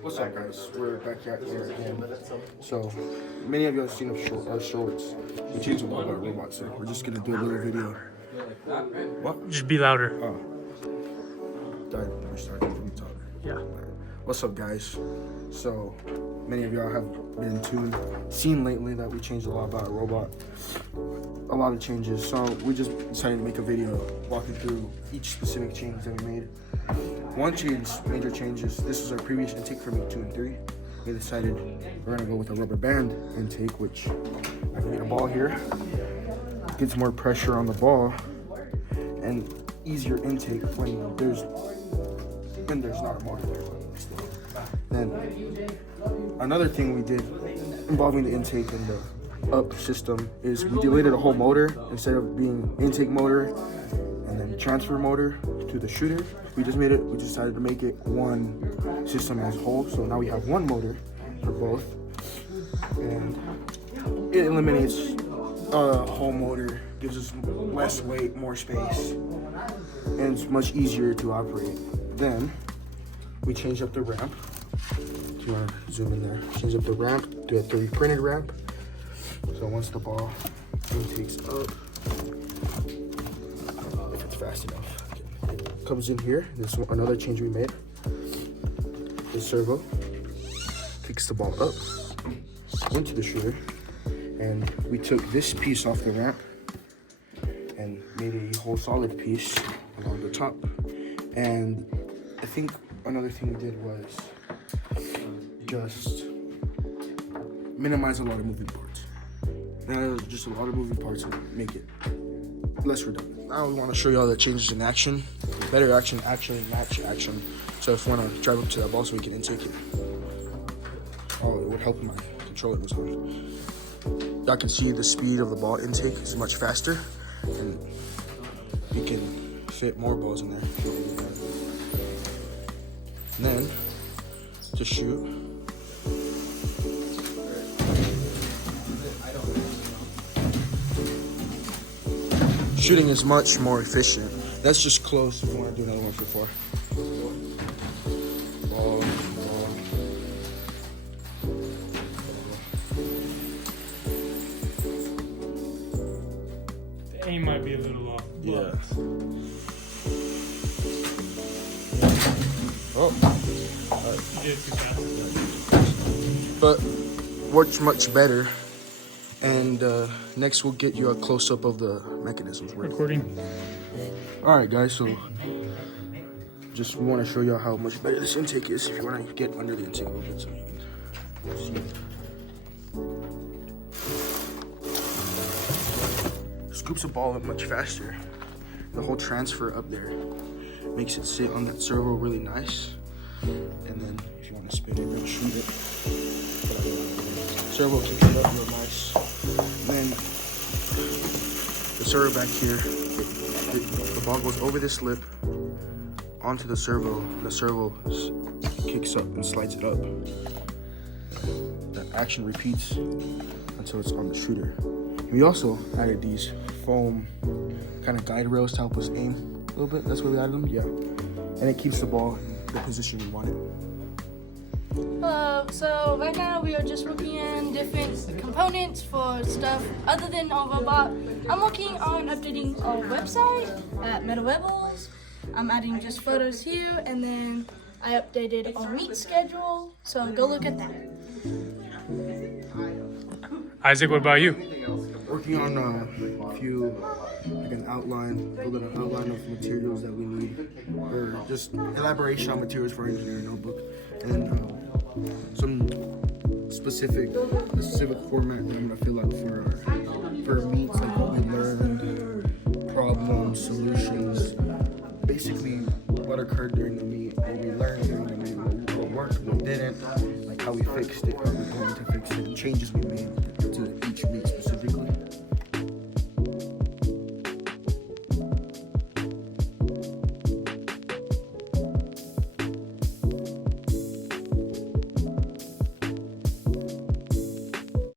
What's up, guys? We're back here again. So, many of you have seen our shorts. We changed a lot of our robots, so we're just gonna do a little video. What? Just be louder. Oh. We're starting from the top. Yeah. What's up, guys? So, many of y'all have been seen lately that we changed a lot about our robot. A lot of changes. So, we just decided to make a video walking through each specific change that we made. One change, major changes, this was our previous intake for Meet 2 and 3. We decided we're gonna go with a rubber band intake, which I can get a ball here. Gets more pressure on the ball and easier intake when there's not a motor there. Then another thing we did involving the intake and the up system is we deleted a whole motor instead of being intake motor and then transfer motor to the shooter. We decided to make it one system as a whole. So now we have one motor for both, and it eliminates a whole motor, gives us less weight, more space, and it's much easier to operate. Then we changed up the ramp. If you want to zoom in there, change up the ramp to a 3D printed ramp. So once the ball intakes up, if it's fast enough, it comes in here. This is another change we made. The servo kicks the ball up into the shooter, and we took this piece off the ramp and made a whole solid piece along the top. And I think another thing we did was just minimize a lot of moving parts. Now just a lot of moving parts and make it less redundant. Now we want to show you all the changes in action. Better action, match action. So if we want to drive up to that ball so we can intake it. Oh, it would help my controller was on. Y'all can see the speed of the ball intake is much faster, and you can fit more balls in there. And then to shoot. Shooting is much more efficient. That's just close if you want to do another one for 4. Ball. The aim might be a little off. Yeah. Oh. You did it too fast. But works much better. And next we'll get you a close-up of the mechanisms working. Recording. Alright guys, so just want to show you how much better this intake is. If you want to get under the intake a little bit so you can see. Scoops the ball up much faster. The whole transfer up there makes it sit on that servo really nice. And then if you want to spin it and shoot it, servo kicks it up real nice. And then the servo back here, the ball goes over this lip onto the servo, and the servo kicks up and slides it up. That action repeats until it's on the shooter. And we also added these foam kind of guide rails to help us aim a little bit. That's where we added them, yeah. And it keeps the ball in the position we want it. Hello, so right now we are just working on different components for stuff other than our robot. I'm working on updating our website at Meta Rebels. I'm adding just photos here, and then I updated our meet schedule, so go look at that. Isaac, what about you? Working on a few, like building an outline of materials that we need, or just elaboration on materials for our engineering notebook, and some specific format that I'm gonna fill out for meets, like what we learned, problems, solutions, basically what occurred during the meet, what we learned during the meet, what worked, what didn't, like how we fixed it, how we're going to fix it, changes we